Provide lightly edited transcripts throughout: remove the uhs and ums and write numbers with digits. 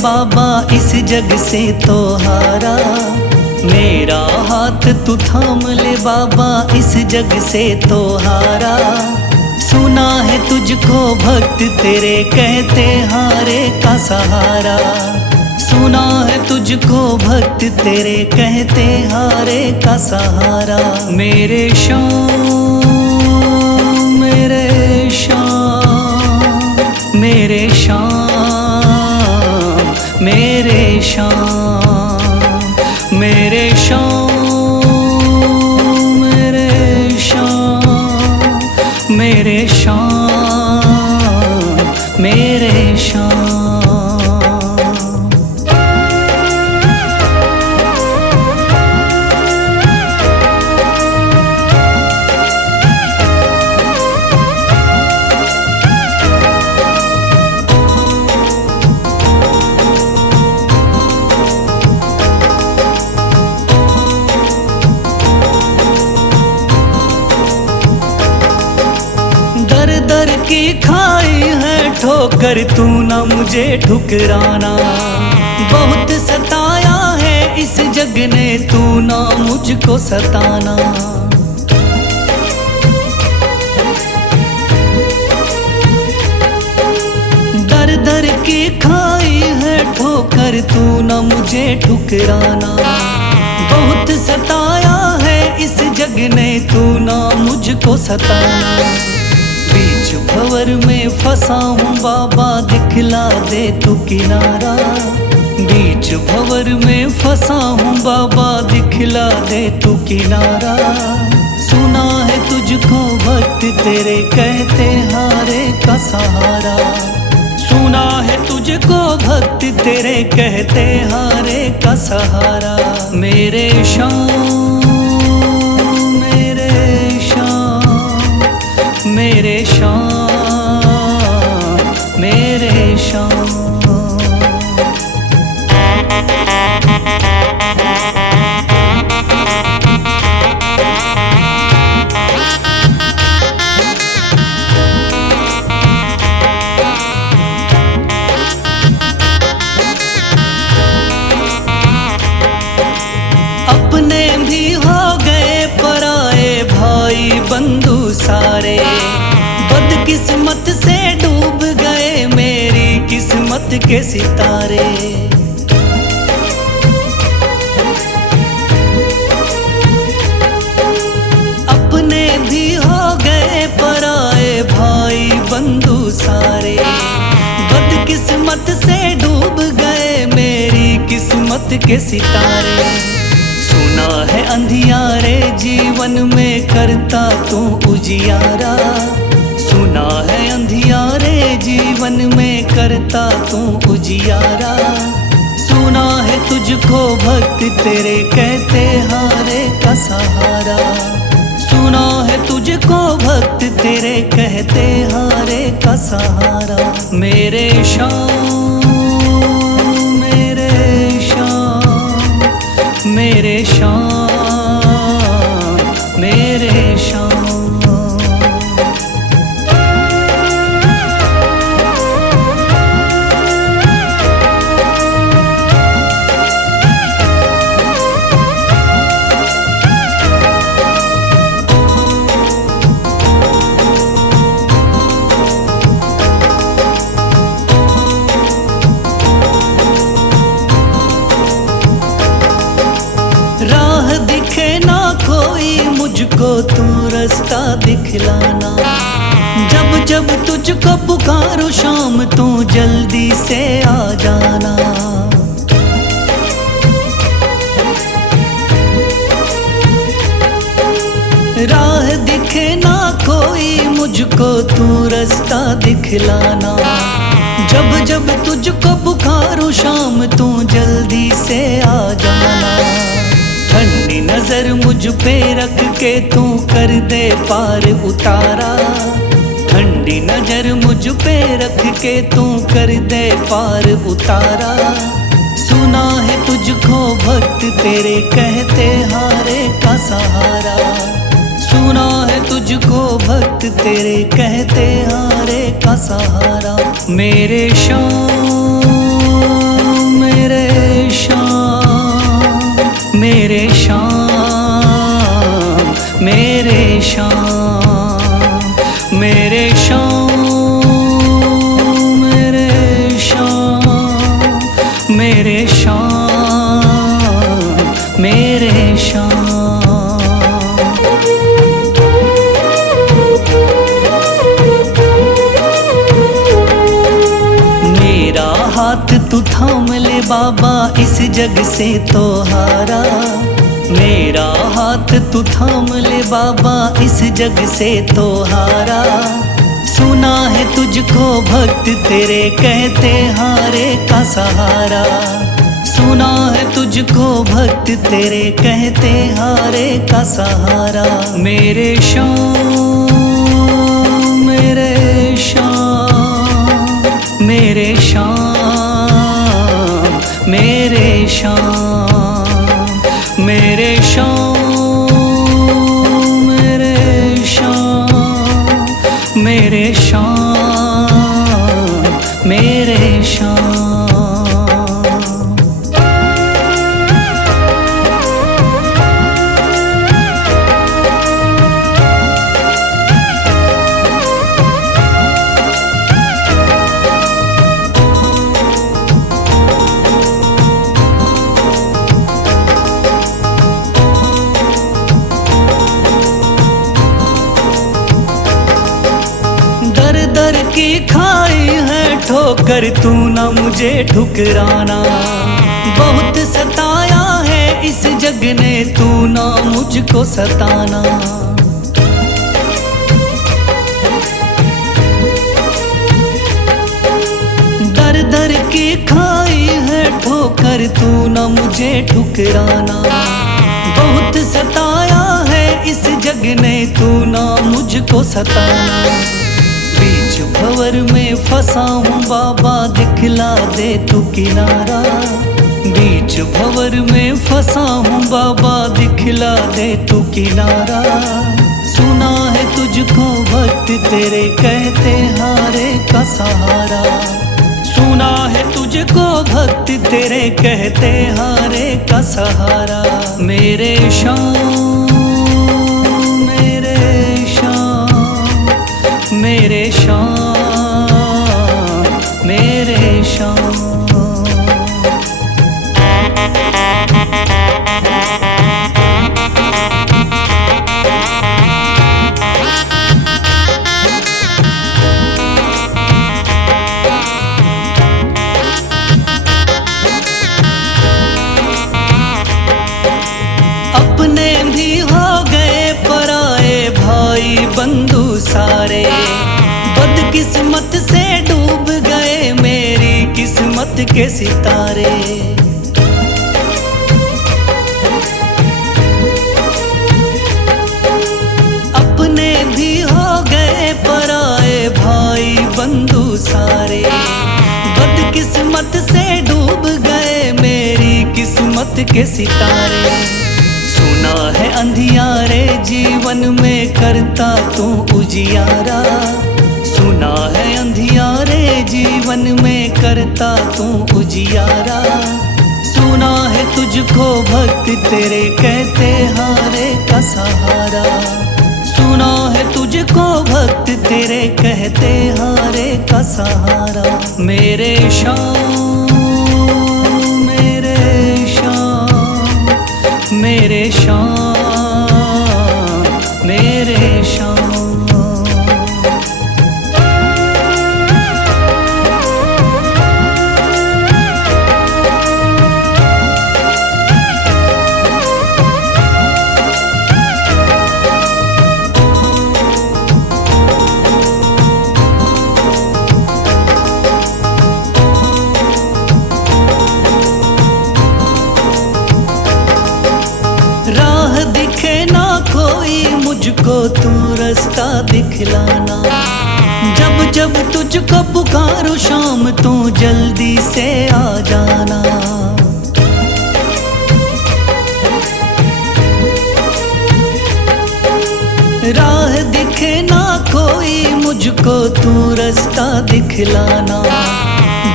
बाबा इस जग से तो हारा। मेरा हाथ तू थाम ले बाबा इस जग से तो हारा। सुना है तुझको भक्त तेरे कहते हारे का सहारा। सुना है तुझको भक्त तेरे कहते हारे का सहारा। मेरे श्याम मेरे श्याम मेरे श्याम मेरे श्याम मेरे श्याम मेरे श्याम मेरे श्याम मेरे श्याम। दर की खाई है ठोकर तू ना मुझे ठुकराना। बहुत सताया है इस जग ने तू ना मुझको सताना। दर दर की खाई है ठोकर तू ना मुझे ठुकराना। बहुत सताया है इस जग ने तू ना मुझको सताना। बीच भंवर में फंसा हूँ बाबा दिखला दे तू किनारा। बीच भंवर में फंसा हूँ बाबा दिखला दे तू किनारा। सुना है तुझको भक्त तेरे कहते हारे का सहारा। सुना है तुझको भक्त तेरे कहते हारे का सहारा। मेरे श्याम मेरे श्याम मेरे श्याम मेरे श्याम। अपने भी हो गए पराए भाई बंधु सारे। बदकिस्मत से डूब गए मेरी किस्मत के सितारे। अपने भी हो गए पराए भाई बंधु सारे। बदकिस्मत से डूब गए मेरी किस्मत के सितारे। सुना है अंधियारे जीवन में करता तू उजियारा। सुना है अंधियारे जीवन में करता तू उजियारा। सुना है तुझको भक्त तेरे कहते हारे का सहारा। सुना है तुझको भक्त तेरे कहते हारे का सहारा। मेरे श्याम मेरे श्याम मेरे श्याम मेरे श्याम। राह दिखे ना कोई मुझको तू रास्ता दिखलाना। जब जब तुझको पुकारूं शाम तू जल्दी से आ जाना। राह दिखे ना कोई मुझको तू रास्ता दिखलाना। जब जब तुझको पुकारूं शाम तू जल्दी से आ जाना। ठंडी नजर मुझ पे रख के तू कर दे पार उतारा। ठंडी नजर मुझ पे रख के तू कर दे पार उतारा। सुना है तुझको भक्त तेरे कहते हारे का सहारा। सुना है तुझको भक्त तेरे कहते हारे का सहारा। मेरे श्याम मेरे शाम, मेरे शाम, मेरे शाम, मेरे शाम, मेरे शाम, मेरे शाम, मेरे शाम। मेरा हाथ तू थाम ले बाबा, इस जग से तो हारा। मेरा हाथ तू थाम ले बाबा, इस जग से तो हारा। सुना है तुझको भक्त तेरे कहते हारे का सहारा। सुना है तुझको भक्त तेरे कहते हारे का सहारा। मेरे शाम, मेरे शाम, मेरे शाम, मेरे शाम, मेरे शाम, मेरे शाम, मेरे शाम, मेरे शाम। दर की खाई है ठोकर, तू ना मुझे ठुकराना। बहुत सताया है इस जग ने, तू ना मुझको सताना। दर दर की खाई है ठोकर, तू ना मुझे ठुकराना। बहुत सताया है इस जग ने, तू ना मुझको सताना। बीच भंवर में फंसा हूँ बाबा, दिखला दे तू किनारा। बीच भंवर में फंसा हूँ बाबा, दिखला दे तू किनारा। सुना है तुझको भक्त तेरे कहते हारे का सहारा। सुना है तुझको भक्त तेरे कहते हारे का सहारा। मेरे शाम, मेरे शाम, मेरे शाम, मेरे शाम। अपने भी हो गए पराए भाई बंधु सारे। बदकिस्मत से डूब गए मेरी किस्मत के सितारे। अपने भी हो गए पराए भाई बंधु सारे। बदकिस्मत से डूब गए मेरी किस्मत के सितारे। सुना है अंधियारे जीवन में करता तू उजियारा। सुना है अंधियारे जीवन में करता तू उजियारा। सुना है तुझको भक्त तेरे कहते हारे का सहारा। सुना है तुझको भक्त तेरे कहते हारे का सहारा। मेरे शाम, मेरे शाम, मेरे शाम, मेरे शाम। राह दिखे ना कोई मुझको, तू रास्ता दिखलाना। जब जब तुझको पुकारूं शाम, तू जल्दी से आ जाना। राह दिखे ना कोई मुझको, तू रास्ता दिखलाना।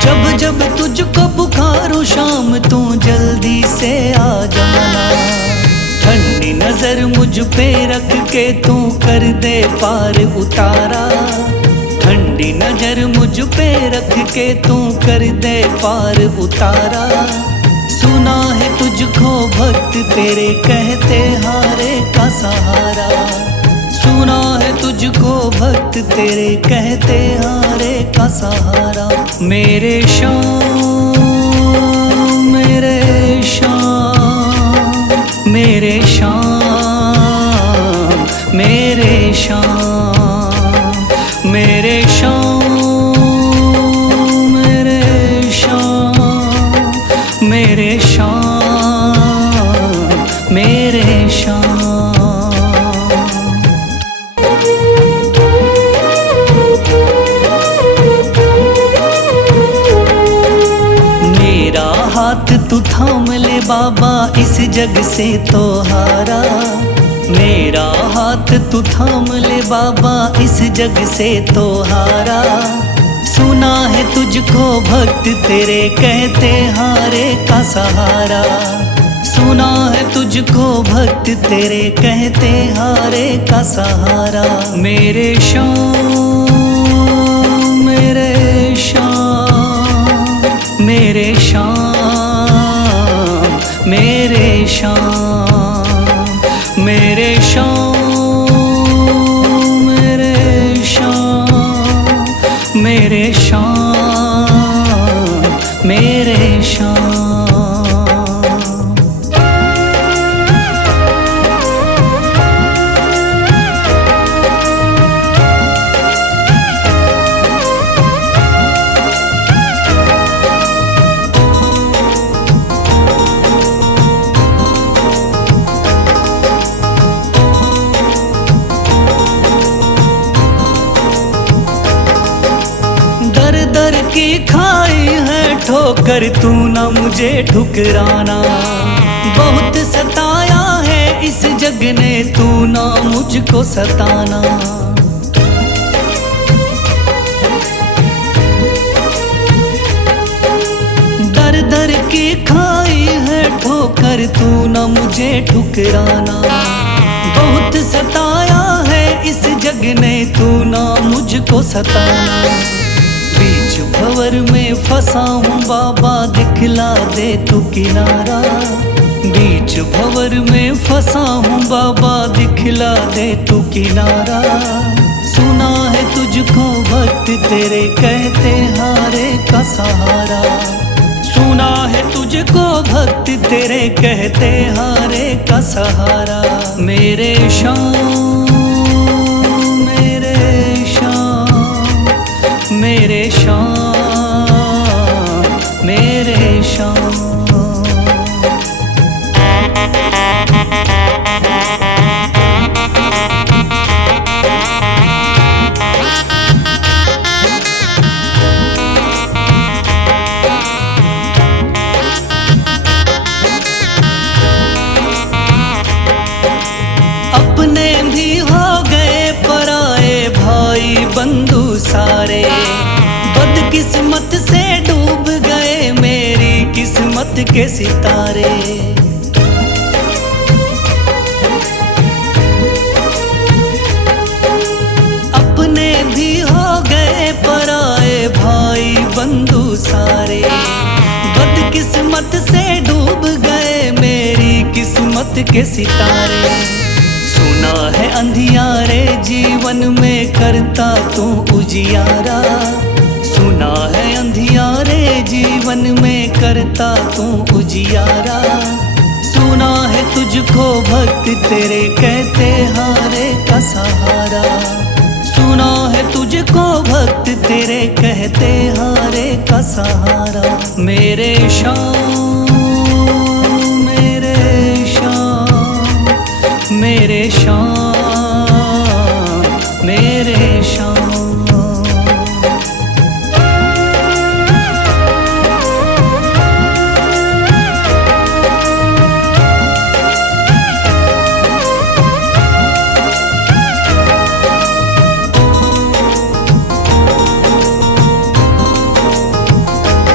जब जब तुझको पुकारूं शाम तू जल्दी से आ जाना। ठंडी नजर मुझ पे रख के तू कर दे पार उतारा। ठंडी नजर मुझ पे रख के तू कर दे पार उतारा। सुना है तुझको भक्त तेरे कहते हारे का सहारा। सुना है तुझको भक्त तेरे कहते हारे का सहारा। मेरे श्याम मेरे श्याम मेरे श्याम मेरे श्याम मेरे श्याम मेरे श्याम मेरे श्याम मेरे श्याम। मेरा हाथ तू थाम ले बाबा इस जग से तो हारा। मेरा हाथ तू थाम ले बाबा इस जग से तो हारा। सुना है तुझको भक्त तेरे कहते हारे का सहारा। सुना है तुझको भक्त तेरे कहते हारे का सहारा। मेरे श्याम मेरे श्याम मेरे श्याम मेरे श्याम मेरे श्याम मेरे श्याम मेरे श्याम मेरे श्याम। दर की खाई है ठोकर तू ना मुझे ठुकराना। बहुत सताया है इस जग ने तू ना मुझको सताना। दर दर की खाई है ठोकर तू ना मुझे ठुकराना। बहुत सताया है इस जग ने तू ना मुझको सताना। बीच भंवर में फंसा हूँ बाबा दिखला दे तू किनारा। बीच भंवर में फंसा हूँ बाबा दिखला दे तू किनारा। सुना है तुझको भक्त तेरे कहते हारे का सहारा। सुना है तुझको भक्त तेरे कहते हारे का सहारा। मेरे श्याम मेरे श्याम मेरे श्याम मेरे श्याम। अपने भी हो गए पराए भाई बंधु सारे। बदकिस्मत से डूब गए मेरी किस्मत के सितारे। अपने भी हो गए पराए भाई बंधु सारे। बदकिस्मत से डूब गए मेरी किस्मत के सितारे। सुना है अंधियारे जीवन में करता तू उजियारा। सुना है अंधियारे जीवन में करता तू उजियारा। सुना है तुझको भक्त तेरे कहते हारे का सहारा। सुना है तुझको भक्त तेरे कहते हारे का सहारा। मेरे श्याम मेरे श्याम मेरे श्याम मेरे श्याम।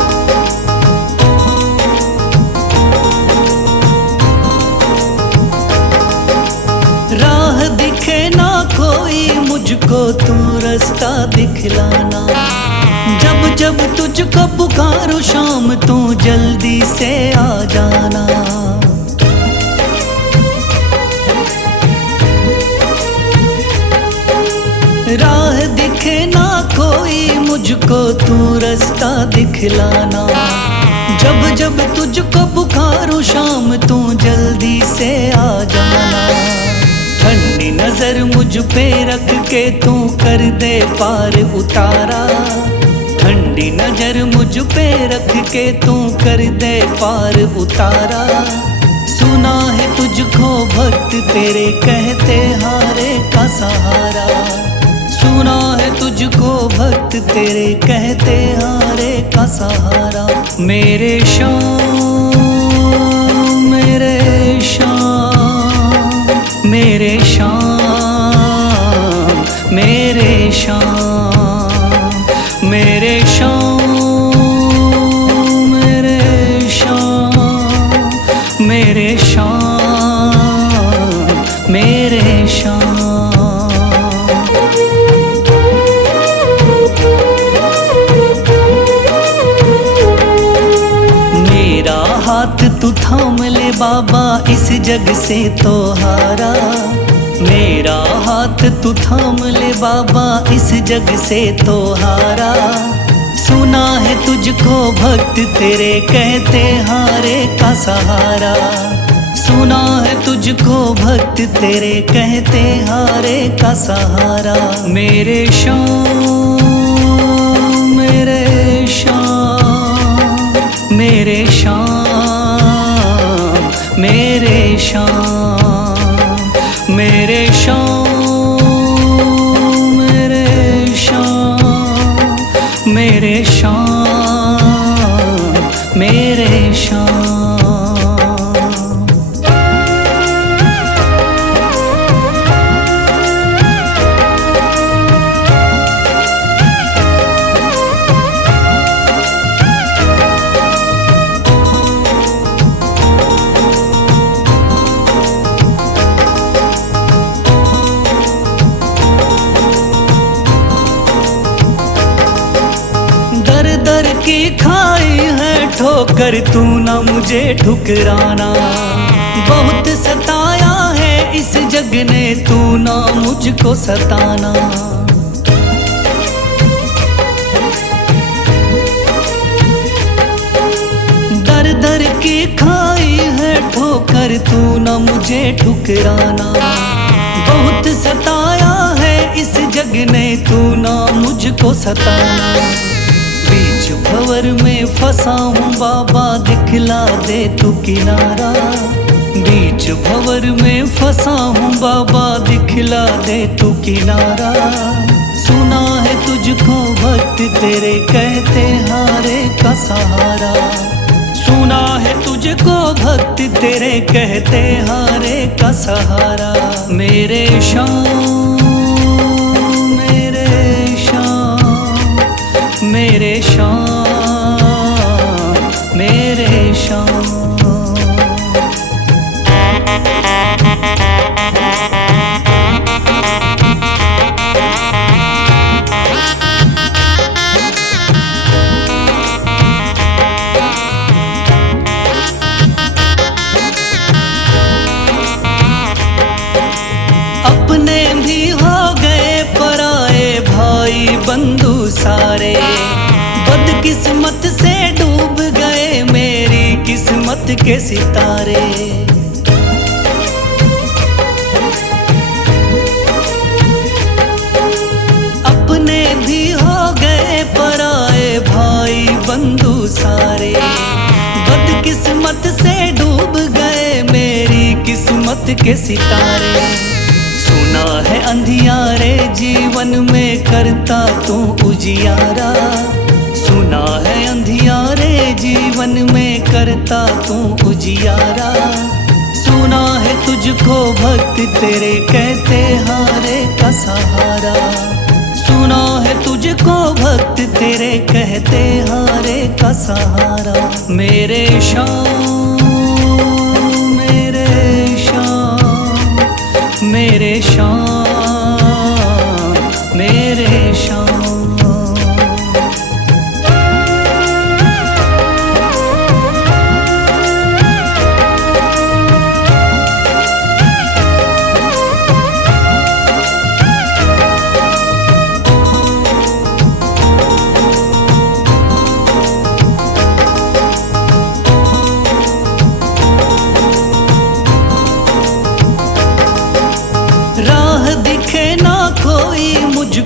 मुझको तू रास्ता दिखलाना। जब जब तुझको पुकारूं शाम तू जल्दी से आ जाना। राह दिखे ना कोई मुझको तू रास्ता दिखलाना। जब जब तुझको पुकारूं शाम तू जल्दी से आ जाना। ठंडी नजर मुझ पे रख के तू कर दे पार उतारा। ठंडी नजर मुझ पे रख के तू कर दे पार उतारा। सुना है तुझको भक्त तेरे कहते हारे का सहारा। सुना है तुझको भक्त तेरे कहते हारे का सहारा। मेरे शाम मेरे शाम मेरे शाम मेरे शाम मेरे शाम मेरे शाम मेरे शाम मेरे शाम। मेरा हाथ तू थाम ले बाबा इस जग से तो हारा। मेरा हाथ तू थाम ले बाबा इस जग से तो हारा। सुना है तुझको भक्त तेरे कहते हारे का सहारा। सुना है तुझको भक्त तेरे कहते हारे का सहारा। मेरे शाम मेरे शाम मेरे शाम मेरे शाम मेरे शाम मेरे शाम मेरे शाम मेरे शाम। दर की खाई है ठोकर तू ना मुझे ठुकराना। बहुत सताया है इस जग ने तू ना मुझको सताना। दर दर की खाई है ठोकर तू ना मुझे ठुकराना। बहुत सताया है इस जग ने तू ना मुझको सताना। बीच भंवर में फंसा हूँ बाबा दिखला दे तू किनारा। बीच भंवर में फंसा हूँ बाबा दिखला दे तू किनारा। सुना है तुझको भक्त तेरे कहते हारे का सहारा। सुना है तुझको भक्त तेरे कहते हारे का सहारा। मेरे शाम मेरे शाम मेरे शाम मेरे शाम। अपने भी हो गए पराए भाई बंधु सारे। बदकिस्मत से डूब गए मेरी किस्मत के सितारे। अपने भी हो गए पराए भाई बंधु सारे। बदकिस्मत से डूब गए मेरी किस्मत के सितारे। सुना है अंधियारे जीवन में करता तू उजियारा। सुना है अंधियारे जीवन में करता तू उजियारा। सुना है तुझको भक्त तेरे कहते हारे का सहारा। सुना है तुझको भक्त तेरे कहते हारे का सहारा। मेरे शाम मेरे शाम मेरे शाम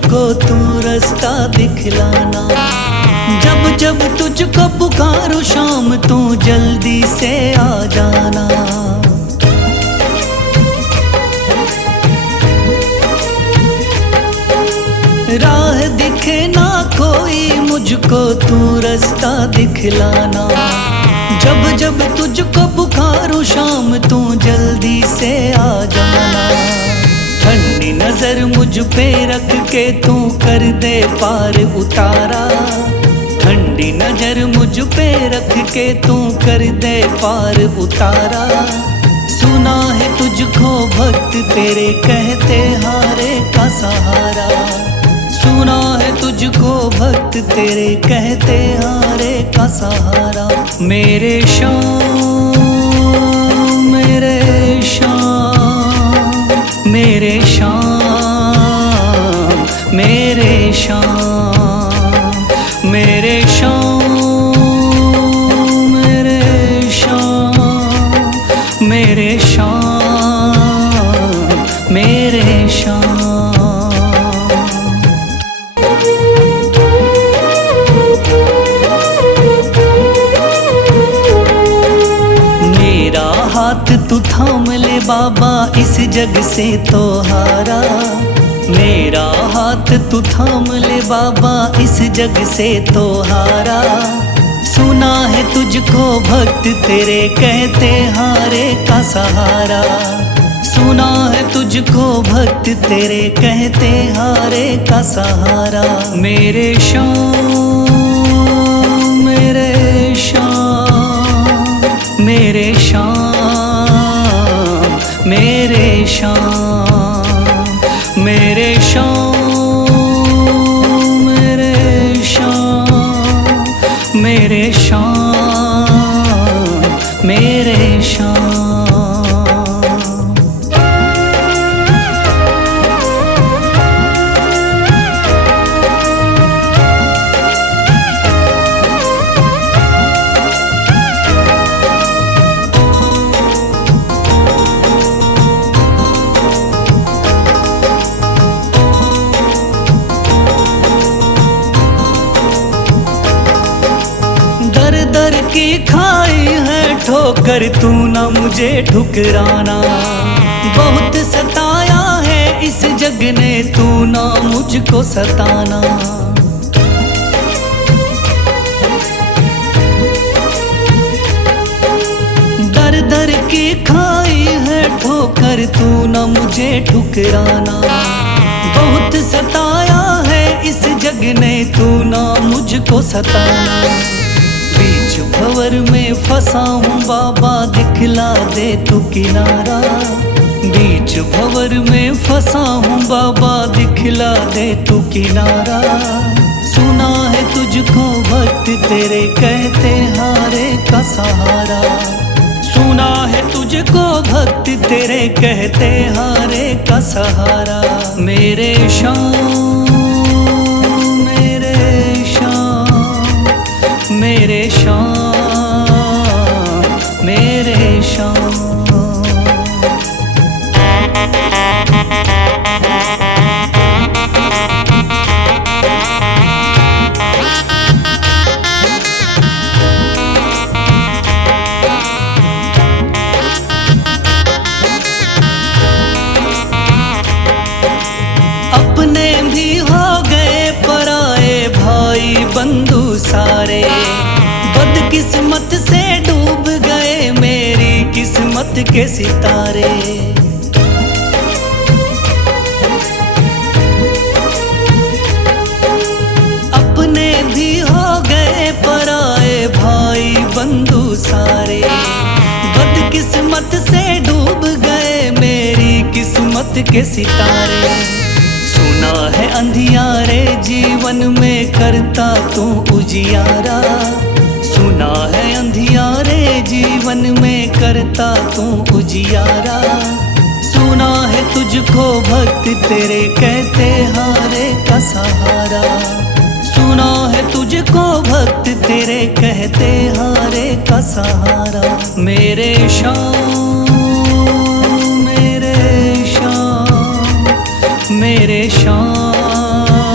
मुझको तू रास्ता दिखलाना। जब जब तुझको पुकारूं शाम तू जल्दी से आ जाना। राह दिखे ना कोई मुझको तू रास्ता दिखलाना। जब जब तुझको पुकारूं शाम तू जल्दी से आ जाना। ठंडी नजर मुझ पे रख के तू कर दे पार उतारा। ठंडी नजर मुझ पे रख के तू कर दे पार उतारा। सुना है तुझको भक्त तेरे कहते हारे का सहारा। सुना है तुझको भक्त तेरे कहते हारे का सहारा। मेरे शाम मेरे शाम मेरे शाम मेरे शाम मेरे शाम मेरे शाम मेरे शाम मेरे शाम। हाथ तू थाम ले बाबा इस जग से तो हारा। मेरा हाथ तू थाम ले बाबा इस जग से तो हारा। सुना है तुझको भक्त तेरे कहते हारे का सहारा। सुना है तुझको भक्त तेरे कहते हारे का सहारा। मेरे शाम मेरे शाम मेरे शाम मेरे शाम मेरे शाम मेरे शाम मेरे शाम मेरे शाम। दर की खाई है ठोकर तू ना मुझे ठुकराना। बहुत सताया है इस जग ने तू ना मुझको सताना। दर दर की खाई है ठोकर तू ना मुझे ठुकराना। बहुत सताया है इस जग ने तू ना मुझको सताना। बीच भंवर में फंसा हूँ बाबा दिखला दे तू किनारा। बीच भंवर में फंसा हूँ बाबा दिखला दे तू किनारा। सुना है तुझको भक्त तेरे कहते हारे का सहारा। सुना है तुझको भक्त तेरे कहते हारे का सहारा। मेरे शाम मेरे शाम मेरे शाम मेरे शाम। अपने भी हो गए पराए भाई बंधु सारे। बदकिस्मत से डूब गए मेरी किस्मत के सितारे। अपने भी हो गए पराए भाई बंधु सारे। बदकिस्मत से डूब गए मेरी किस्मत के सितारे। सुना है अंधियारे जीवन में करता तू उजियारा। सुना है अंधियारे जीवन में करता तू उजियारा। सुना है तुझको भक्त तेरे कहते हारे का सहारा। सुना है तुझको भक्त तेरे कहते हारे का सहारा। मेरे शाम मेरे शाम मेरे शाम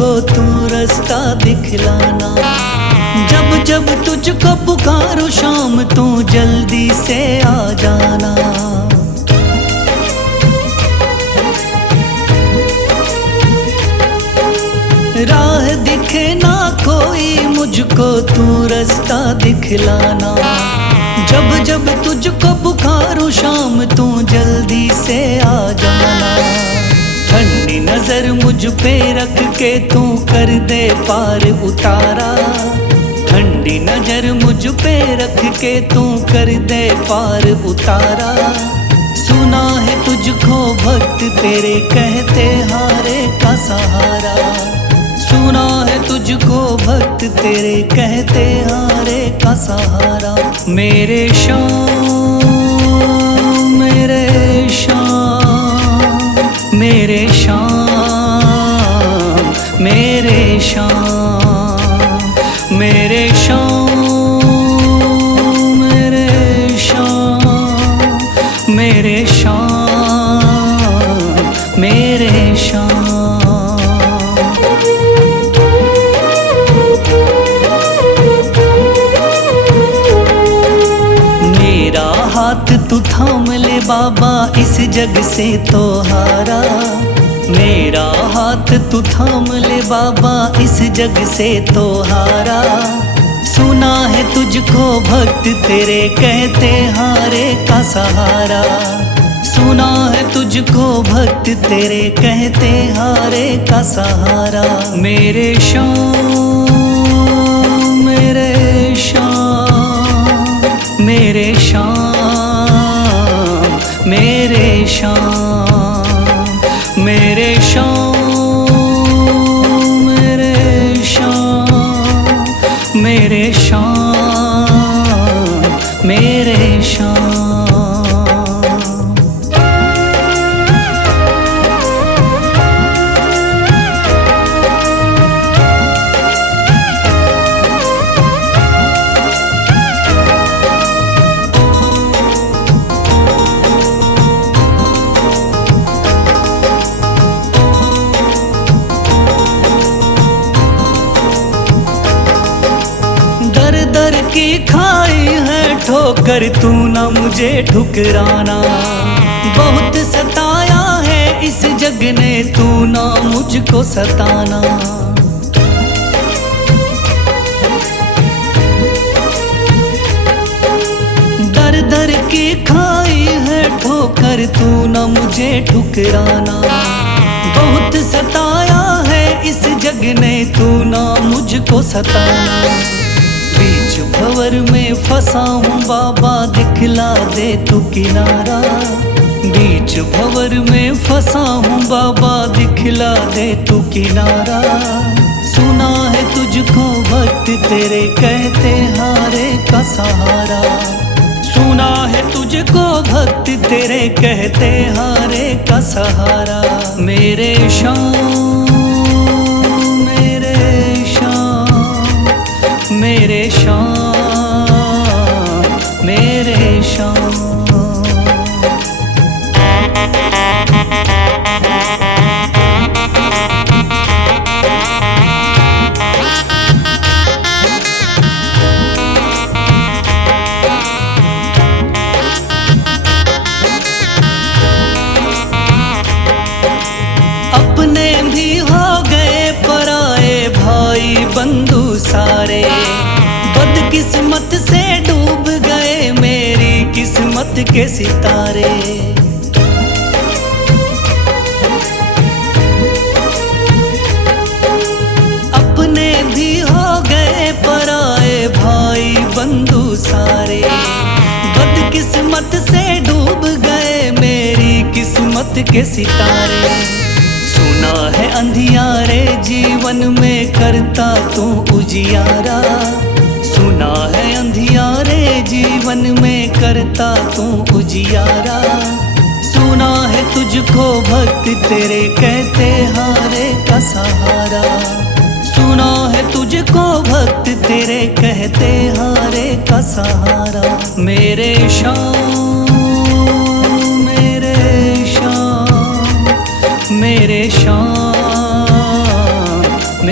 मुझको तू रास्ता दिखलाना। जब जब तुझको पुकारूं शाम तू जल्दी से आ जाना। राह दिखे ना कोई मुझको तू रास्ता दिखलाना। जब जब तुझको पुकारूं शाम तू जल्दी से आ जाना। ठंडी नजर मुझ पे रख के तू कर दे पार उतारा। ठंडी नजर मुझ पे रख के तू कर दे पार उतारा। सुना है तुझको भक्त तेरे कहते हारे का सहारा। सुना है तुझको भक्त तेरे कहते हारे का सहारा। मेरे शाम मेरे शाम मेरे शाम मेरे शाम मेरे शाम मेरे शाम मेरे शाम मेरे शाम। मेरा हाथ तू थाम ले बाबा इस जग से तो हारा। मेरा हाथ तू थाम ले बाबा इस जग से तो हारा। सुना है तुझको भक्त तेरे कहते हारे का सहारा। सुना है तुझको भक्त तेरे कहते हारे का सहारा। मेरे शाम मेरे शाम मेरे शाम मेरे शाम मेरे शाम मेरे शाम मेरे शाम मेरे शाम। दर की खाई है ठोकर तू ना मुझे ठुकराना। बहुत सताया है इस जग ने तू ना मुझको सताना। दर दर की खाई है ठोकर तू ना मुझे ठुकराना। बहुत सताया है इस जग ने तू ना मुझको सताना। बीच भंवर में फंसा हूँ बाबा दिखला दे तू किनारा। बीच भंवर में फंसा हूँ बाबा दिखला दे तू किनारा। सुना है तुझको भक्त तेरे कहते हारे का सहारा। सुना है तुझको भक्त तेरे कहते हारे का सहारा। मेरे शाम मेरे शाम मेरे शाम मेरे शाम। अपने भी हो गए पराए भाई बंधु सारे। बदकिस्मत से डूब गए मेरी किस्मत के सितारे। अपने भी हो गए पराए भाई बंधु सारे। बदकिस्मत से डूब गए मेरी किस्मत के सितारे। सुना है अंधियारे जीवन में करता तू उजियारा। सुना है अंधियारे जीवन में करता तू उजियारा। सुना है तुझको भक्त तेरे कहते हारे का सहारा। सुना है तुझको भक्त तेरे कहते हारे का सहारा। मेरे शाम मेरे शाम मेरे शाम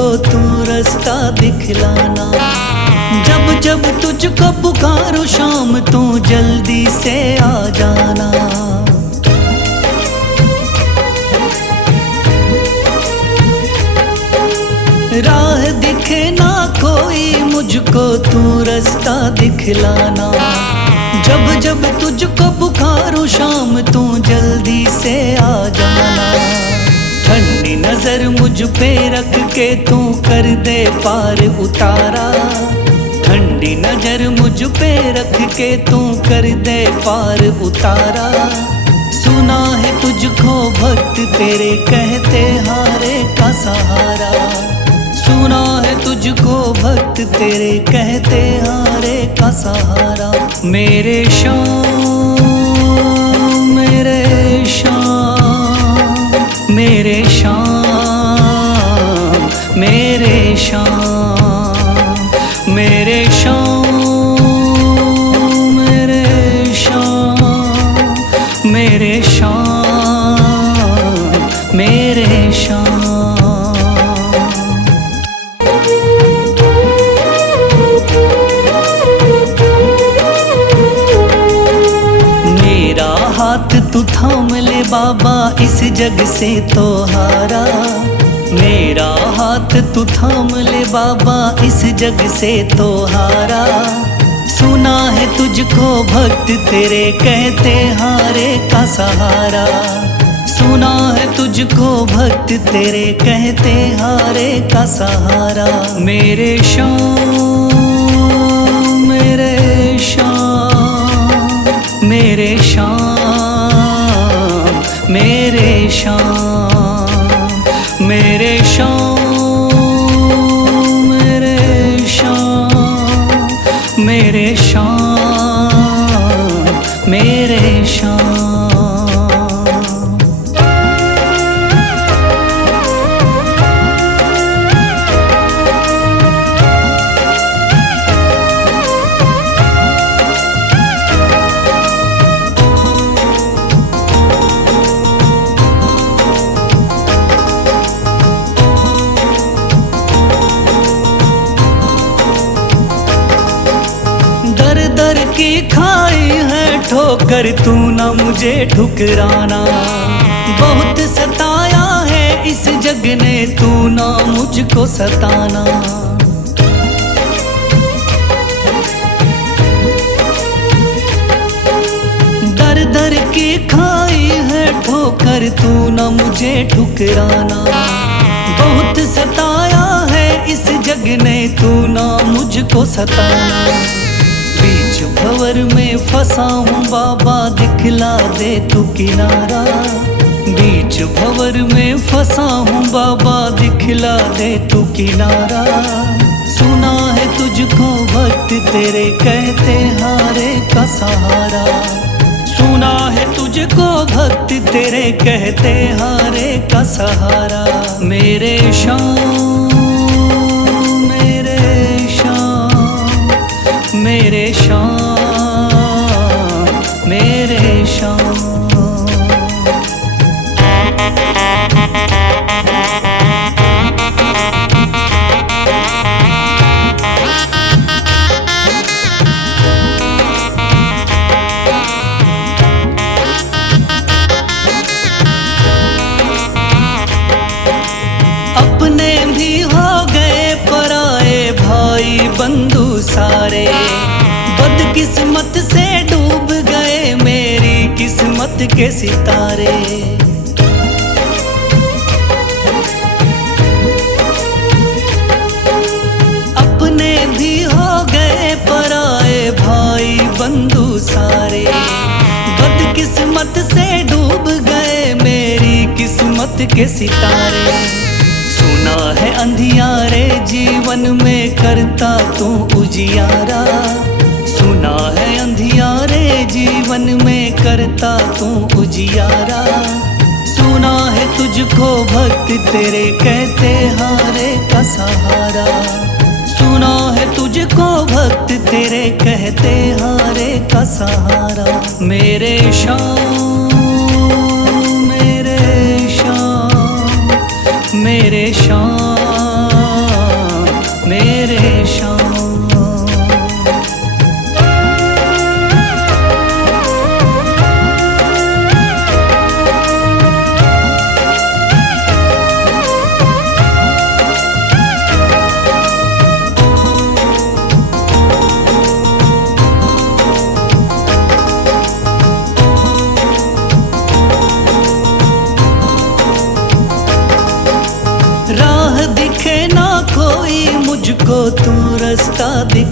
मुझको तू रास्ता दिखलाना। जब जब तुझको पुकारूं शाम तू जल्दी से आ जाना। राह दिखे ना कोई मुझको तू रास्ता दिखलाना। जब जब तुझको पुकारूं शाम तू जल्दी से आ जाना। ठंडी नजर मुझ पे रख के तू कर दे पार उतारा। ठंडी नजर मुझ पे रख के तू कर दे पार उतारा। सुना है तुझको भक्त तेरे कहते हारे का सहारा। सुना है तुझको भक्त तेरे कहते हारे का सहारा। मेरे शाम मेरे शाम मेरे शाम मेरे शाम मेरे शाम मेरे शाम मेरे शाम मेरे शाम। मेरा हाथ तू थाम ले बाबा इस जग से तो हारा। मेरा हाथ तू थाम ले बाबा इस जग से तो हारा। सुना है तुझको भक्त तेरे कहते हारे का सहारा। सुना है तुझको भक्त तेरे कहते हारे का सहारा। मेरे शाम मेरे शाम मेरे शाम मेरे शाम मेरे शाम मेरे शाम मेरे शाम मेरे शाम। दर की खाई है ठोकर तू ना मुझे ठुकराना। बहुत सताया है इस जग ने तू ना मुझको सताना। दर दर की खाई है ठोकर तू ना मुझे ठुकराना। बहुत सताया है इस जग ने तू ना मुझको सताना। बीच भंवर में फंसा हूँ बाबा दिखला दे तू किनारा। बीच भंवर में फंसा हूँ बाबा दिखला दे तू किनारा। सुना है तुझको भक्त तेरे कहते हारे का सहारा। सुना है तुझको भक्त तेरे कहते हारे का सहारा। मेरे शाम मेरे शाम मेरे शाम मेरे शाम। अपने भी हो गए पराए भाई बंधु सारे। बदकिस्मत से डूब गए मेरी किस्मत के सितारे। अपने भी हो गए पराए भाई बंधु सारे। बदकिस्मत से डूब गए मेरी किस्मत के सितारे। सुना है अंधियारे जीवन में करता तू उजियारा। सुना है अंधियारे जीवन में करता तू उजियारा। सुना है तुझको भक्त तेरे कहते हारे का सहारा। सुना है तुझको भक्त तेरे कहते हारे का सहारा। मेरे शाम मेरे शाम मेरे शाम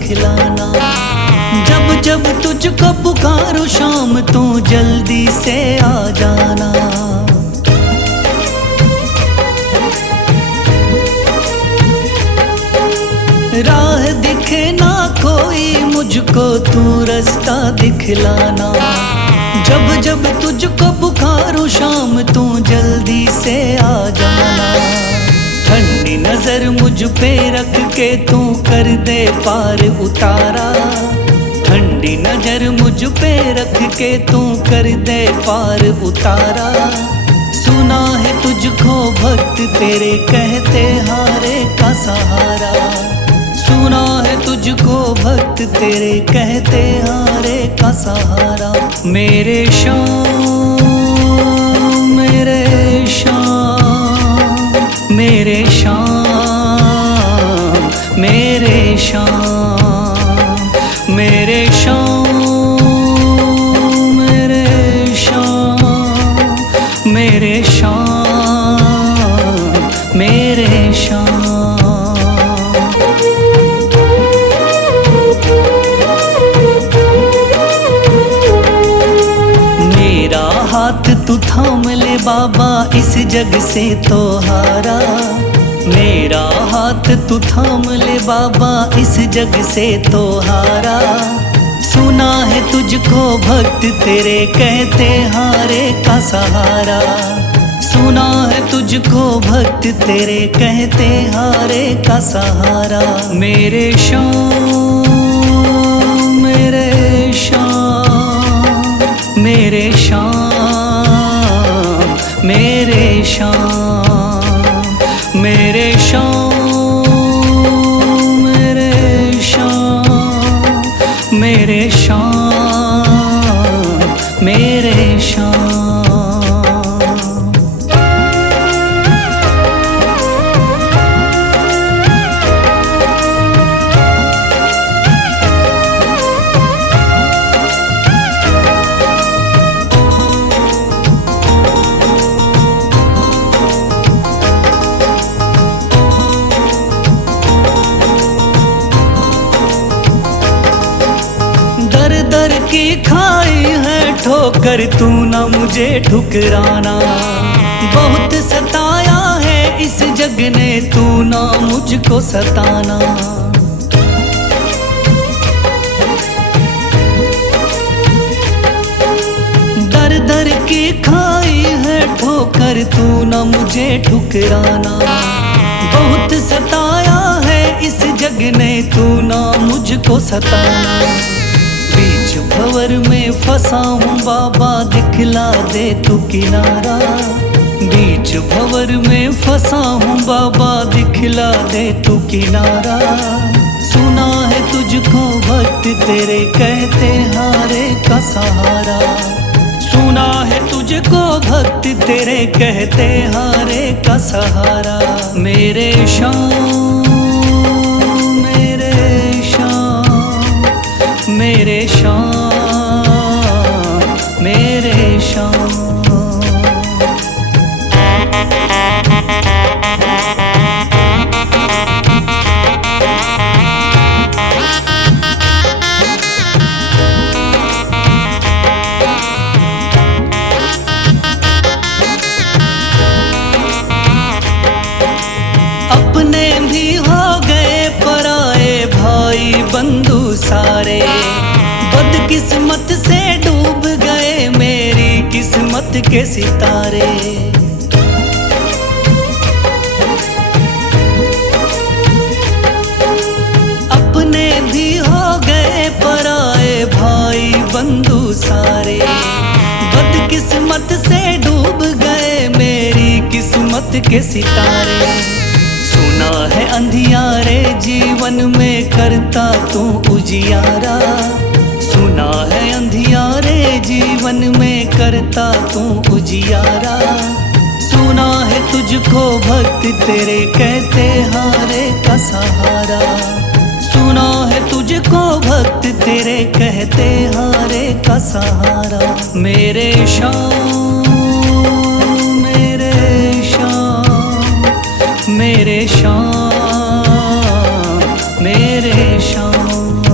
दिखलाना। जब जब तुझको पुकारूं शाम तू जल्दी से आ जाना। राह दिखे ना कोई मुझको तू रास्ता दिखलाना। जब जब तुझको पुकारूं शाम तू जल्दी से आ जाना। ठंडी नजर मुझ पे रख के तू कर दे पार उतारा। ठंडी नजर मुझ पे रख के तू कर दे पार उतारा। सुना है तुझको भक्त तेरे कहते हारे का सहारा। सुना है तुझको भक्त तेरे कहते हारे का सहारा। मेरे शाम मेरे शाम मेरे शाम मेरे शाम मेरे शाम मेरे शाम मेरे शाम मेरे शाम। मेरा हाथ तू थाम ले बाबा इस जग से तो हारा। मेरा हाथ तू थाम ले बाबा इस जग से तो हारा। सुना है तुझको भक्त तेरे कहते हारे का सहारा। सुना है तुझको भक्त तेरे कहते हारे का सहारा। मेरे शाम मेरे शाम मेरे शाम मेरे शाम मेरे शाम मेरे शाम मेरे शाम मेरे शाम। दर की खाई है ठोकर तू ना मुझे ठुकराना। बहुत सताया है इस जग ने तू ना मुझको सताना। दर दर की खाई है ठोकर तू ना मुझे ठुकराना। बहुत सताया है इस जग ने तू ना मुझको सताना। बीच भंवर में फंसा हूँ बाबा दिखला दे तू किनारा। बीच भंवर में फंसा हूँ बाबा दिखला दे तू किनारा। सुना है तुझको भक्त तेरे कहते हारे का सहारा। सुना है तुझको भक्त तेरे कहते हारे का सहारा। मेरे शाम मेरे शाम मेरे शाम मेरे शाम। अपने भी हो गए पराए भाई बंधु सारे। बदकिस्मत से डूब गए मेरी किस्मत के सितारे। अपने भी हो गए पराए भाई बंधु सारे। बदकिस्मत से डूब गए मेरी किस्मत के सितारे। सुना है अंधियारे जीवन में करता तू उजियारा। सुना है अंधियारे जीवन में करता तू उजियारा। सुना है तुझको भक्त तेरे कहते हारे का सहारा। सुना है तुझको भक्त तेरे कहते हारे का सहारा। मेरे शाम मेरे शाम मेरे शाम मेरे शाम।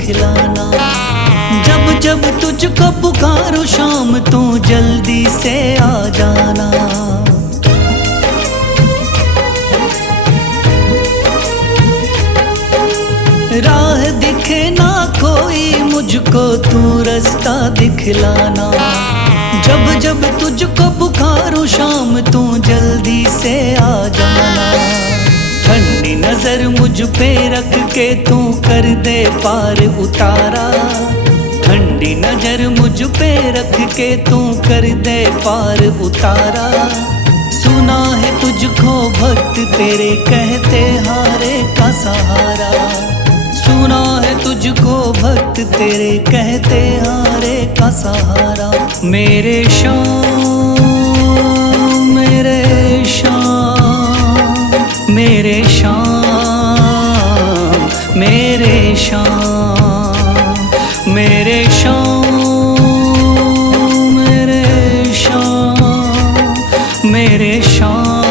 दिखलाना। जब जब तुझको पुकारूं शाम तू जल्दी से आ जाना। राह दिखे ना कोई मुझको तू रास्ता दिखलाना। जब जब तुझको पुकारूं शाम तू जल्दी से आ जाना। ठंडी नजर मुझ पे रख के तू कर दे पार उतारा। ठंडी नजर मुझ पे रख के तू कर दे पार उतारा। सुना है तुझको भक्त तेरे कहते हारे का सहारा। सुना है तुझको भक्त तेरे कहते हारे का सहारा। मेरे शाम मेरे शाम मेरे शाम मेरे शाम मेरे शाम मेरे शाम मेरे शाम